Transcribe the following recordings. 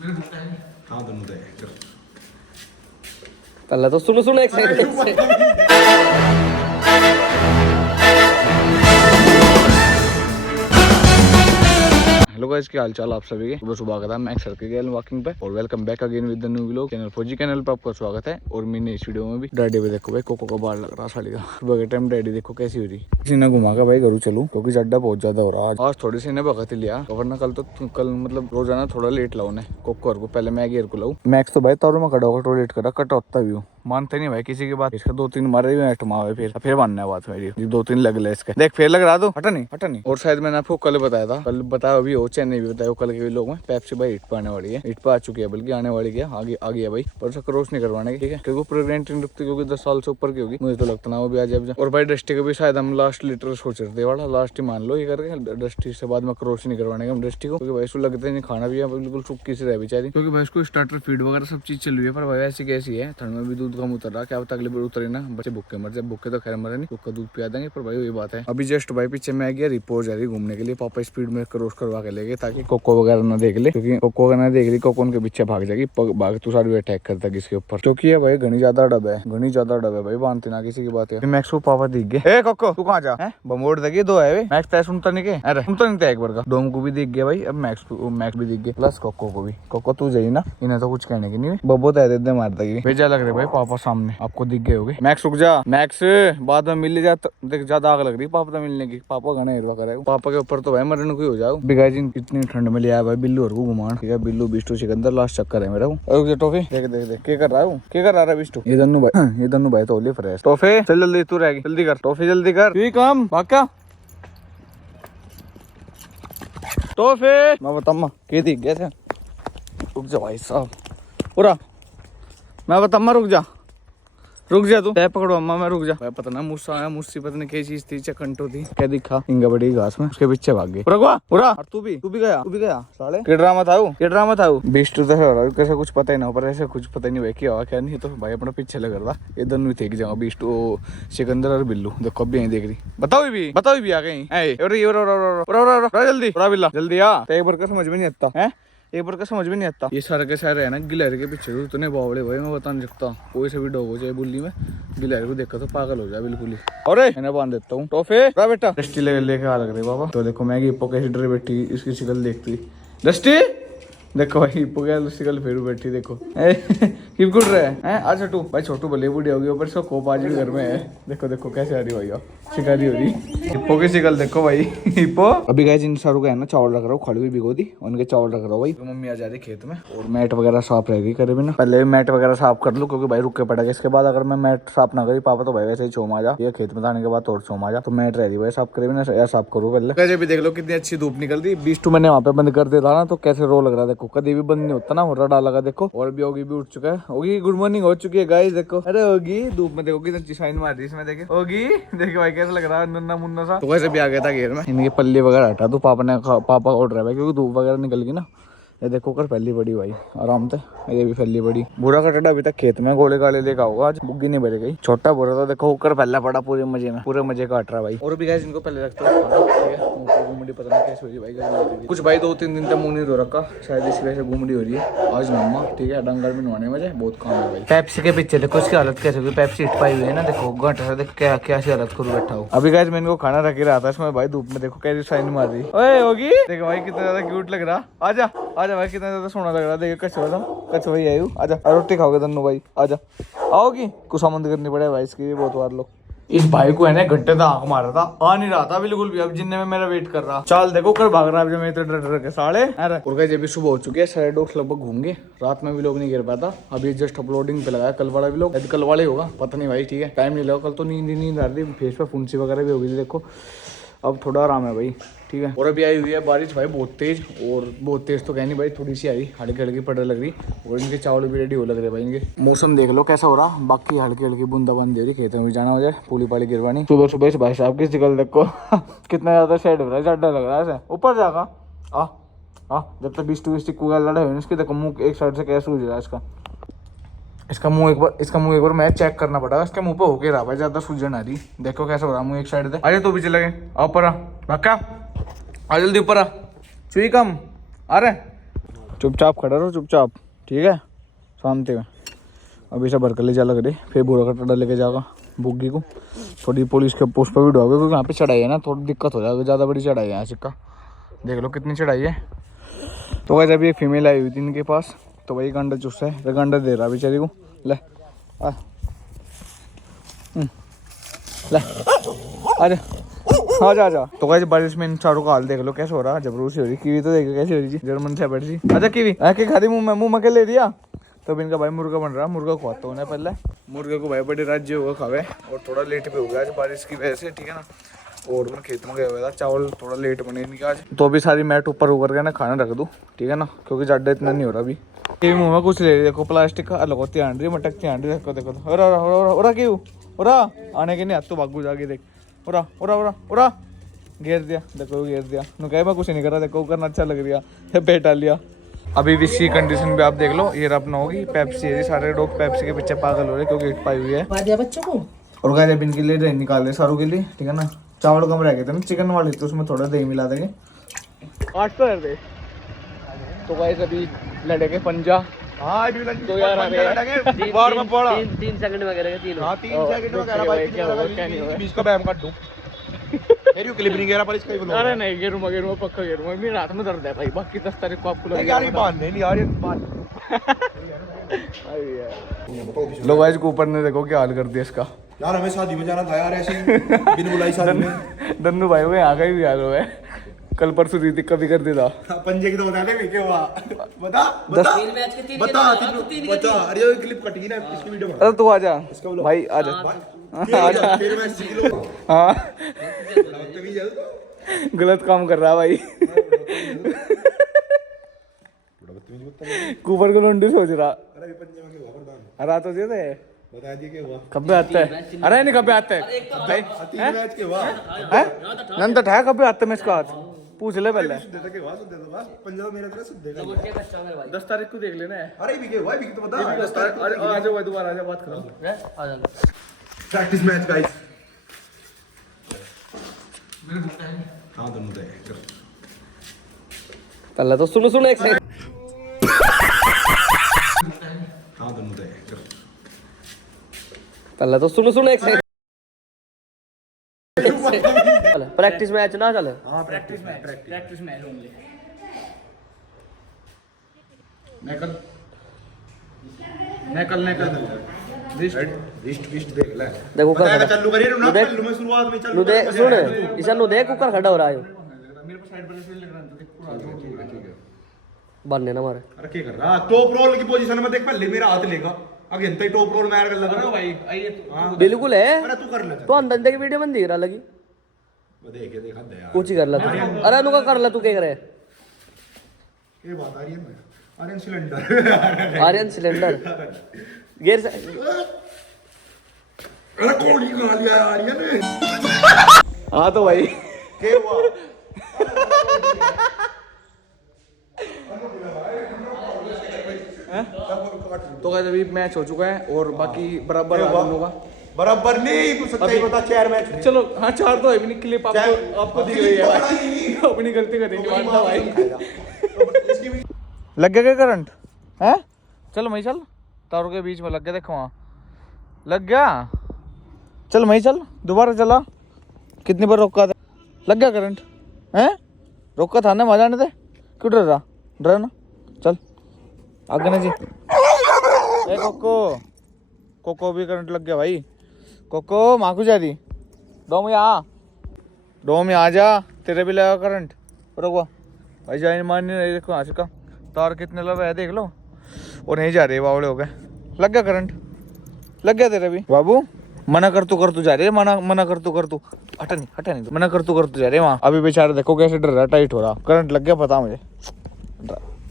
हाँ दोनों दे पहले तो सुनो सुनो एक सेकंड। हेलो गाइस, क्या हाल चाल आप सभी के। सुबह सुबह का मैं सर के गया वॉकिंग पे और welcome back again with the new vlog channel फौजी चैनल पे आपका स्वागत है। और मैंने इस वीडियो में भी डैडी पे देखो भाई कोको का बाल लग रहा साड़ी का। सुबह के टाइम डैडी देखो कैसी हो रही। किसी ने घुमा के भाई घरू चलूं क्योंकि जड्डा बहुत ज्यादा हो रहा आज थोड़ी सी ने भगत लिया वरना कल मतलब रोजाना थोड़ा लेट लाऊ ने कोको को पहले मैं गियर को लाऊ मैक्स तो भाई तारों में खड़ा होकर टॉयलेट करा कट होता भी हूँ मानते नहीं भाई किसी की बात। इसका 2-3 मारे भी मावे फिर मानना है बात मेरी 2-3 लग ले इसके देख फिर लग रहा दो हटा नहीं। और शायद मैंने आपको कल बताया था कल बताया अभी हो चेन्नई भी बताया कल के भी लोग में पेप्सी भाई हिट पे आने वाली है। हिट पे आ चुकी है बल्कि आने वाली है आगे आ गया भाई पर उसका क्रॉस नहीं करवाने ठीक है क्योंकि प्रेगनेंट नहीं रखती क्योंकि 10 साल से ऊपर की होगी मुझे तो लगता ना वो भी आ जाए। और भाई डस्टी को भी शायद हम लास्ट लीटर सोच रहे थे वाला लास्ट ही मान लो ये करके डस्टी से बाद में क्रॉस नहीं करवाने का हम डस्टी को क्योंकि भाई उसको लगता नहीं खाना भी बिल्कुल सुक्की से रह बेचारी क्योंकि भाई उसको स्टार्टर फीड वगैरह सब चीज चल रही है पर भाई ऐसी कैसी है ठंड में भी दूध कम उतर रहा क्या तकलीफ उतरे ना बच्चे भूखे मर जाए भूखे तो खैर मरे नहीं भूखा दूध पिया देंगे पर भाई ये बात है। अभी जस्ट भाई पीछे मैं गया रिपोर्ट जा रही घूमने के लिए पापा स्पीड में क्रॉस करवा के ले गए ताकि कोको वगैरह ना देख ले क्योंकि कोको अगर ना देख ली कोको उनके पीछे भाग जाएगी भाग तो सारी अटैक करता है किसके ऊपर क्योंकि ये भाई घनी ज्यादा डब है भाई मानते ना किसी की बात है। मैक्स को पापा दिख गए ए कोको तू कहाँ जा बमोड़ देगी 2 है मैक्स तय सुनता नहीं के अरे सुनता नहीं था एक बार का डोम को भी दिख गया भाई अब मैक्स भी दिख गया प्लस कोको को भी कोको तू जाइए ना इन्हें तो कुछ कहने की नहीं बब्बो तय दे मार देगी भेजा लग रहे भाई पापा सामने आपको दिख गए होगे। मैक्स रुक जा मैक्स बाद में मिल जा देख ज्यादा आग लग रही पापा तो मिलने की पापा गाना हिरवा करे पापा के ऊपर तो भाई मरने को ही हो जाओ बिगाजी इतनी ठंड में लिया भाई बिल्लू और को घुमान ठीक है बिल्लू बिस्टू सिकंदर लास्ट चक्कर है मेरा रुक टोफी देख क्या कर रहा है बिस्टू ये दोनों भाई तो होली फ्रेश टोफे चल जल्दी तू रहेगी जल्दी कर टोफी जल्दी कर तू काम भाग टोफे मैं बताऊँ के दिख गया था रुक जा भाई साहब पूरा मैं बताऊँ रुक जा तू पकड़ो अम्मा मैं रुक जा पता ना मुझसे आया मुझसे पता नहीं क्या चीज थी चकंटो थी क्या दिखा इंगा बड़ी घास में उसके पीछे भाग गए पूरा तू भी गया साले के ड्रामा था बिस्टू तो है कैसे कुछ पता ही ना पर ऐसे कुछ पता ही नहीं भाई क्या क्या नहीं तो भाई अपना पीछे लग रहा ये दोनों थे जाओ बिस्टू सिकंदर और बिल्लू देखो अभी यहीं देख रही बताओ भी आ गई जल्दी आ एक बार का समझ में नहीं आता है एक बार का समझ में नहीं आता ये सारे के सारे है ना गिलहर के पीछे तो इतने बावड़े भाई मैं बता नहीं सकता कोई से भी डॉग हो जाए बुल्ली में गिलहर को देखा तो पागल हो जाए बिल्कुल ही। अरे मैंने बांध देता हूँ टोफे बेटा दस्टी लेके आ लग रही बाबा तो देखो मैं हिप्पो कैसी डर बैठी इसकी शिकल देखती दस्टी देखो भाई हिप्पो क्या शिकल फिर बैठी देखो क्यों कुट रहा है आज छोटू भले बूढ़ी होगी ऊपर से कोप आज भी घर में है देखो कैसे आ रही भैया शिकारी हो रही हिप्पो की शिकल देखो भाई हिप्पो अभी गाइस इन सारों का है ना चावल रख रहा हूँ खड़ी हुई भिगो दी उनके चावल रख रहा हूँ भाई तो मम्मी आ जा रही खेत में और मैट वगैरह साफ रहेगी करे भी ना पहले मैट वगैरह साफ कर लूँ क्योंकि भाई रुक के पड़ेगा इसके बाद अगर मैं मैट साफ ना करी पापा तो भाई वैसे ही चोम आ जा ये खेत में आने के बाद और चोम आ जा तो मैट रह रही भाई साफ करे भी ना या साफ करूँ पहले भी देख लो कितनी अच्छी धूप निकल रही 20 मैंने वहाँ पे बंद कर दिया था ना तो कैसे रो लग रहा देखो कभी भी बंद नहीं होता ना हो डाला लगा देखो और भी होगी भी उठ चुका है होगी गुड मॉर्निंग हो चुकी है गाइस देखो अरे होगी धूप में देखो कितनी शाइन मार रही इसमें देखे होगी देखो भाई कैसा लग रहा है नन्ना मुन्ना सा तो वैसे भी आ गया था घेर में इनके पल्ली वगैरह हटा तो पापा उठ रहा है क्योंकि धूप वगैरह निकल गई ना ये देखो कर पहली बड़ी भाई आराम से ये भी फैली बड़ी बुरा का टड्डा अभी तक खेत में गोले गाले लेकर होगा आज बुग्गी नहीं भरे गई छोटा बुरा तो देखो ऊपर पहला पड़ा पूरे मजे काट रहा भाई और भी गाइस इनको पहले रखता हूँ घूमड़ी पता नहीं कैसे हो रही भाई कुछ भाई 2-3 दिन तक मुंह नहीं धो रखा शायद इसी वजह से घूमड़ी हो रही है आज मम्मा ठीक है डंगर भी नवाने में बहुत काम है भाई। पेप्सी के पीछे देखो इसकी हालत कैसे हुई पेप्सी हिट पाई हुई है ना देखो घंटे से देखो क्या कैसी हालत करूँ बैठा हूँ अभी गाइस मैं इनको खाना रख ही रहा था इसमें भाई धूप में देखो कैसी शाइन मार रही ओए होगी देखो भाई कितना ज्यादा क्यूट लग रहा आजा भाई कितना ज्यादा सोना लग रहा देखो कच्चा भाई आयु आजा रोटी खाओगे दोनों भाई आजा आओगी कुछ सामान करनी पड़ेगा भाई इसकी बहुत बार लोग इस भाई को है ना घंटे तक आंख मारा था आ नहीं रहा था बिल्कुल भी अब जिन्ने में मेरा वेट कर रहा चाल देखो कर भाग रहा है मैं तो डर के साले अरे जब भी सुबह हो चुकी है 2:30 लगभग घूम गए रात में भी लोग नहीं गिर पाया था अभी जस्ट अपलोडिंग पे लगाया कल वाला भी लोग कल वाले होगा पता नहीं भाई ठीक है टाइम नहीं लगा कल तो नींद आ रही फेस पे फुंसी वगैरह भी हो गई थी देखो अब थोड़ा आराम है भाई ठीक है। और अभी आई हुई है बारिश भाई बहुत तेज तो कह नहीं भाई थोड़ी सी आई हल्की पड़ लग रही और इनके चावल भी रेडी हो लग रहे भाई इनके मौसम देख लो कैसा हो रहा बाकी हल्की बूंदाबांदी हो रही खेतों में जाना हो जाए पूली पाली गिरवानी सुबह से भाई साहब की शिकल देखो कितना ज्यादा शेड हो रहा है ज्यादा लग रहा है ऐसे ऊपर जाएगा जब तक 20 को लड़ाई हुई इसकी देखो मुँह एक साइड से कैसे सूझ रहा है इसका मुंह एक बार मैं चेक करना पड़ेगा इसके मुंह पे होके रहा भाई ज्यादा सूजन आ रही देखो कैसा हो रहा मुंह एक साइड से अरे तो भी चले गए ऊपर आ जल्दी ऊपर आ चुई कम अरे चुपचाप खड़ा रहो, चुपचाप, ठीक है, शांति में। अभी से भर कर ले जा लग रही, फिर बुरा का टड्डा लेके जाएगा बुग्गी को। थोड़ी पुलिस के पोस्ट पर भी डोगे क्योंकि यहाँ पे चढ़ाई है ना, थोड़ी दिक्कत हो जाएगी, ज़्यादा बड़ी चढ़ाई है यहाँ सिक्का, देख लो कितनी चढ़ाई है। तो वैसे अभी एक फीमेल आई हुई थी इनके पास, तो वही गंडा चुस है, गंडा दे रहा बेचारी को। ले ले आजा आजा आजा। तो गाइस बारिश में इन चारों का हाल देख लो कैसे हो रहा है, जबरूसी हो रही। कीवी तो देखो कैसी हो रही, जर्मन से बैठ जी। अच्छा कीवी आके खा दी मुँह में के ले दिया। तो इनका भाई मुर्गा बन रहा, मुर्गा खुआता हूँ पहले। मुर्गे को भाई बड़े राज्य होगा खावे, और थोड़ा लेट पे हो गया आज बारिश की वजह से, ठीक है ना। और मैं खेत में गया हुआ था, चावल थोड़ा लेट बने इनके आज। तो अभी सारी मैट ऊपर उकर के ना खाना रख दूँ, ठीक है ना, क्योंकि ज़्यादा इतना नहीं हो रहा अभी। कीवी मुँह में कुछ ले रही, देखो प्लास्टिक का अलग होती है, मटकती आंटी, देखो देखो। और क्यों उरा आने के नहीं हाथ तो भागू जाके देख। उरा उरा उरा उरा घेर दिया, देखो घेर दिया। नु कहे मैं कुछ नहीं कर रहा, देखो करना अच्छा लग रहा, पेट डाल लिया। अभी भी इसी कंडीशन पे आप देख लो, ये अपना होगी पेप्सी है, सारे लोग पेप्सी के पीछे पागल हो रहे क्योंकि हिट पाई हुई है बच्चों को। और गाय जब इनके लिए दही निकाल रहे सारों के लिए, ठीक है ना। चावल कम रह गए थे ना चिकन वाले, तो उसमें थोड़ा दही मिला देंगे। 8 कर दे। तो गाइस अभी लड़ेंगे पंजा। हाँ अभी तो यार लड़ेंगे बार में पड़ा 3 सेकंड में करेंगे, 3 हां 3 सेकंड में करा भाई, क्या होगा क्या नहीं होगा। बीच का बैम काट दूं मेरी क्लिप नहीं गिरा पर इसका ही बोलो। अरे नहीं गिरूंगा पक्का गिरूंगा, मेरे हाथ में दर्द है भाई। बाकी 10 तारीख को आपको लगेगा यार, ये बांध नहीं यार, ये बांध। लो गाइस को ऊपर ने देखो क्या हाल कर दिया इसका यार। हमें शादी में जाना था यार, ऐसे बिन बुलाई शादी में। दन्नू भाई को यहाँ का ही हाल हुआ है, कल परसों रीतिक का भी कर देता। पंजे की तो बता दे क्या हुआ, बता बता बता। अरे ये क्लिप कट गई ना इसकी वीडियो में। अरे तू आजा भाई, आजा आजा फिर मैं सीख लो। हाँ गलत काम कर रहा भाई। कुबर को लंडी सोच रहा। अरे पंजे में क्या हुआ प्रधान, रात हो जाते बता दिए क्या हुआ। कब आता है, अरे नहीं कब आता है भाई, 3 मैच के हुआ है नंतर है कब आता है मैं इसका हाथ पूछ ले पहले। पंजा मेरा तरह सुध देगा। 10 तारीख को देख लेना है। अरे भी क्या हुआ, भी तो बता। 10 तारीख आ जाओ भाई, दोबारा आ जाओ, बात करो। आ जाओ प्रैक्टिस मैच गाइस। हाँ दोनों दे पहले तो सुनो एक सेकंड। हाँ दोनों दे पहले तो सुनो एक सेकंड। प्रैक्टिस मैच ना चले। हाँ प्रैक्टिस मैच ओनली। निकल रिस्ट देख ले। देखो कर चालू करिए ना, पहलू में शुरुआत में चालू। नु देख सुन ईशान नु देख ऊपर खड़ा हो रहा है मेरे को साइड पर से लग रहा है, ठीक है। बनने ना मारे। अरे क्या कर रहा, टॉप रोल की पोजीशन में देख, पहले मेरा हाथ लेगा आगे अंत टॉप रोल मार कर लगा ना भाई। आइए बिल्कुल है। अरे तू कर ले तो अंदर की वीडियो में दिख रहा लगी, देखा दे यार। कुछ ही कर ला तू। अरे नु का कर ला तू, क्या करे। ये बात आ रही है आर्यन आर्यन सिलेंडर गियर से। अरे कौन ही खा लिया आर्यन ने। हाँ तो भाई क्या हुआ। तो गाइस अभी मैच हो चुका है और बाकी बराबर आ दोनों का। बराबर नहीं, तू सच्चाई बता। 4 मैच चलो हाँ 4 तो है भी नहीं, क्लिप आपको दी गई है भाई, अपनी गलती का नहीं मानता भाई। लग गया क्या करंट है, चलो मैं चल तारों के बीच में लग गया, देखो वहाँ लग गया। चल मैं चल दोबारा चला, कितनी बार रोका था, लग गया करंट है, रोका था ना, मजा आने दे, क्यों डर रहा, डर ना, चल आगे ना जी। ए कोको कोको भी करंट लग गया भाई, कोको माकू जा रही डोम में आ जा, तेरे भी लगा करंट। रुको भाई जाए मान नहीं, देखो आज का तार कितने लगा है देख लो, और नहीं जा रहे बावड़े हो गए, लग गया करंट, लग गया तेरे भी बाबू। मना कर तू जा रही है, मना कर तू हटा नहीं मना कर तू जा रहे वहाँ। अभी बेचारा देखो कैसे डर रहा, टाइट हो रहा, करंट लग गया पता मुझे।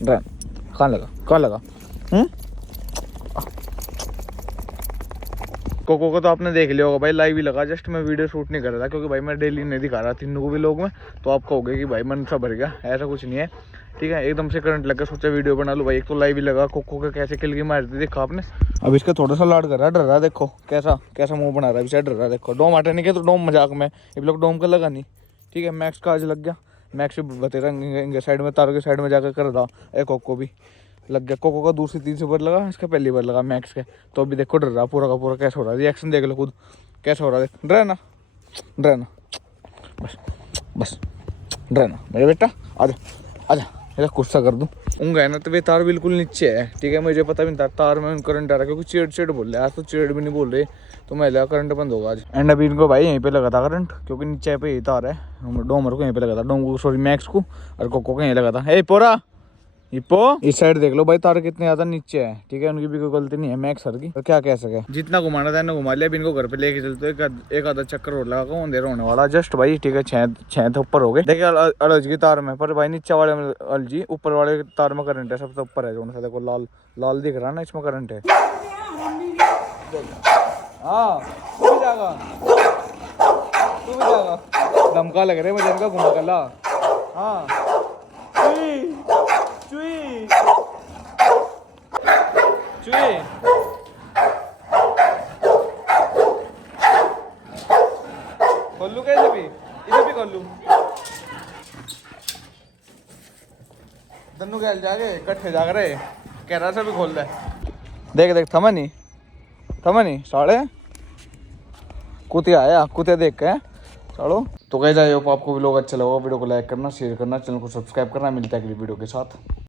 डर कहाँ लगा कोको को तो आपने देख लिया होगा भाई, लाइव ही लगा, जस्ट मैं वीडियो शूट नहीं कर रहा था क्योंकि भाई मैं डेली नहीं दिखा रहा तीनों को भी लोग में, तो आप कहोगे कि भाई मन सा भर गया, ऐसा कुछ नहीं है, ठीक है। एकदम से करंट लगा, सोचा वीडियो बना लो भाई। एक तो लाइव ही लगा, कोको का कैसे किल की मार दी देखा आपने। अब इसका थोड़ा सा लाड कर रहा, डर रहा, देखो कैसा मुंह बना रहा है, डर रहा देखो। डोम हटा नहीं किया तो डोम मजाक में, ये लोग डोम का लगा नहीं, ठीक है। मैक्स का आज लग गया, मैक्स भी बतेरा इंगे साइड में, तार के साइड में जाकर कर रहा। एक कोको भी लग गया, कोको का दूसरी तीसरी बार लगा, इसका पहली बार लगा मैक्स के। तो अभी देखो डर रहा पूरा का पूरा, कैसा हो रहा है रिएक्शन देख लो खुद कैसा हो रहा है। डरे ना, डरे ना, बस बस डरे ना मेरे बेटा, आजा आजा, मेरा गुस्सा कर दूँ उंगा है ना। तो वे तार बिल्कुल नीचे है, ठीक है, मुझे पता भी नहीं था तार में करंट आ रहा, क्योंकि चेड़ चेड़ बोल रहे आज तो चेड़ भी नहीं बोल रहे, तो मैं लगा करंट बंद होगा आज। एंड अभी इनको भाई यहीं पे लगा था करंट, क्योंकि नीचे पे यही तार है। डोमर को यहीं पे लगा था, डोमर को सॉरी मैक्स को, और कोको को यहीं लगा था। हे पोरा इप्पो, इस साइड देख लो भाई तार कितने ज्यादा नीचे है, ठीक है, उनकी भी कोई गलती नहीं है मैक्स सर की, तो क्या कह सके। जितना घुमाना था घुमा लिया, अभी इनको घर पे लेके चलते एक आधा चक्कर और लगा, अंधेरा होने वाला जस्ट भाई, ठीक है, छह तो ऊपर हो गए। देखिए अलज की तार में, पर भाई नीचे वाले में अलजी, ऊपर वाले तार में करंट है, सबसे ऊपर है जो सा देखो लाल लाल दिख रहा है ना, इसमें करंट है। हाँ तू भी जाएगा, तू भी जाएगा, धमका लग रहा है मुझे इनका घुमा कर ला। हाँ चुई चुई खोलू कैसे भी, इधर भी खोलू दन्नू गैल जागे इकट्ठे जाग रहे, कह रहा था भी खोल दे। देख देख थमा नहीं साढ़े कुतिया आया, कुतिया देख के चलो। तो कैसे आए हो, आपको वीडियो अच्छा लगा वीडियो को लाइक करना, शेयर करना, चैनल को सब्सक्राइब करना। मिलता है अगली वीडियो के साथ।